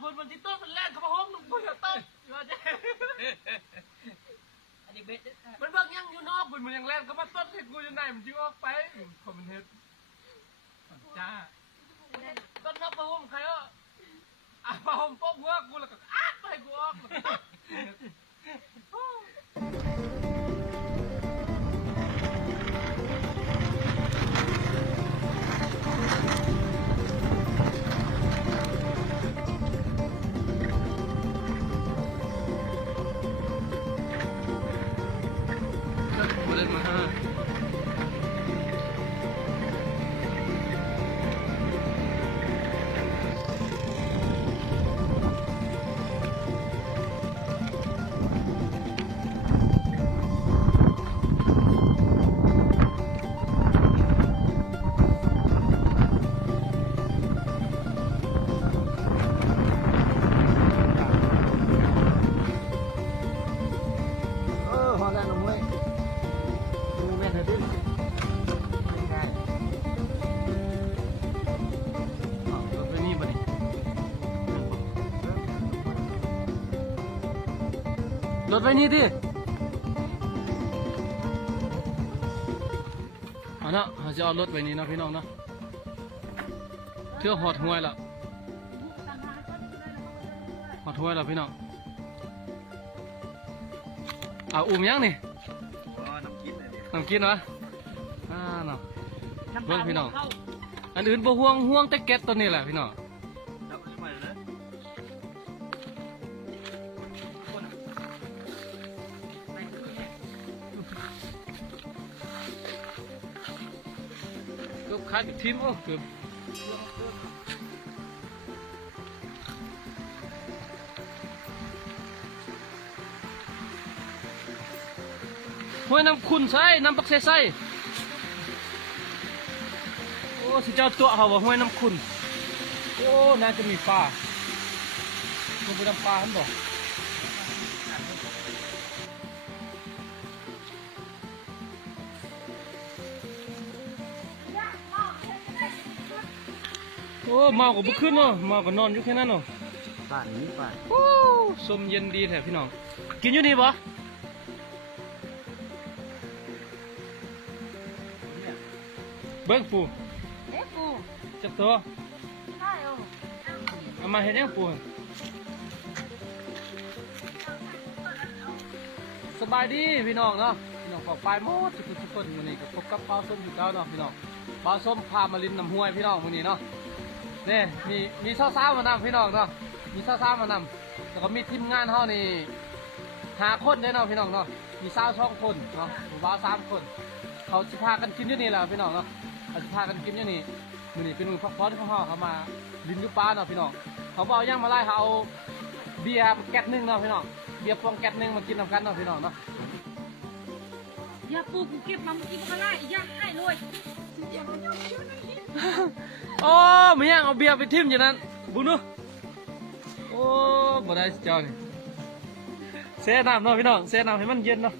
คนมันที่ต้นมันแล่นเข้ามาห้องมึงกูจะต้นว่าจะอันนี้เบ็ดเด้อค่ะมันเบิกยังอยู่นอกมันมันยังแล่นเข้ามาต้นให้กูอยู่ไหนมันจึงออกไปคอมเมนเทสจ้าต้นนอกประหมใครอะอะประหมโป๊กหัวกูแล้วก็อ้าไปกูออก มาเล่นม ถไปนี่ดิเอาเนาะเราจะเอารถไปนี่เนาะพี่น้องเนาะเทื่อหอดห้วยละหอดห้วยละพี่น้องเอาอุ้มยังนี่อ๋อน้ำกินเลยดิน้ำกินวะอ่าเนาะน้ำเบิ่ตางพี่น้องเข้าอันอื่นบ่ห่วงห่วงแต่เก็ตตัวนี้แหละพี่น้อง เกือบขาดกับทีมโอ้เกือบห้วยน้ำขุนใส่น้ำปักเสใส่โอ้สิเจ้าตัวเขาว่าห้วยน้ำขุนโอ้ น่าจะมีปลาลงไปน้ำปลาหันบ่ โอ้เมาก็บ่ขึ้นเนาะเมาก็นอนอยู่แค่นั้นเนาะบ้านนี้บ้านโอ้สมเย็นดีแท้พี่น้อง กินอยู่นี่บ่เนี่ยเบิ้งปูเอ๊ะปูจักตัวใช่โอ้เอามาเฮ็ดหยังปูสบายดีพี่น้องเนาะพี่น้องปอกปลายหมดทุกคนทุกคนมื้อนี้ก็พบกับปลาส้มอยู่แล้วเนาะพี่น้องปลาส้มพามาลินน้ำห้วยพี่น้องมื้อนี้เนาะ นี่มีมีสาวๆมานำพี่น้องเนาะมีสาวๆมานำแล้วก็มีทีมงานเฮานี่หาคนได้เนาะพี่น้องเนาะมีสาวสองคนเนาะหมู่บ่าสามคน เขาสิพากันกินอยู่นี่แหละพี่น้องเนาะเขาสิพากันกินอยู่นี่มือนี้เป็นมือพักผ่อนของเฮาเขามาลินยู่ป่าเนาะพี่น้องเขาบอาหยังมาไล่เขาเอาเบียร์แก๊สหนึ่งเนาะพี่น้องเบียร์ฟองแก๊สหนึ่งมากินนำกันเนาะพี่น้องเนาะอย่าปูกูเก็บมาเมื่อกี้มันก็ไล่อย่าให้เลย โอ้ไม่ยังเอาเบียร์ไปทิ่มอย่างนั้นบุญนูโอ้บ่ได้เจ้านี่เสียน้ำเนาะพี่น้องเสียน้ำให้มันเย็นเนาะ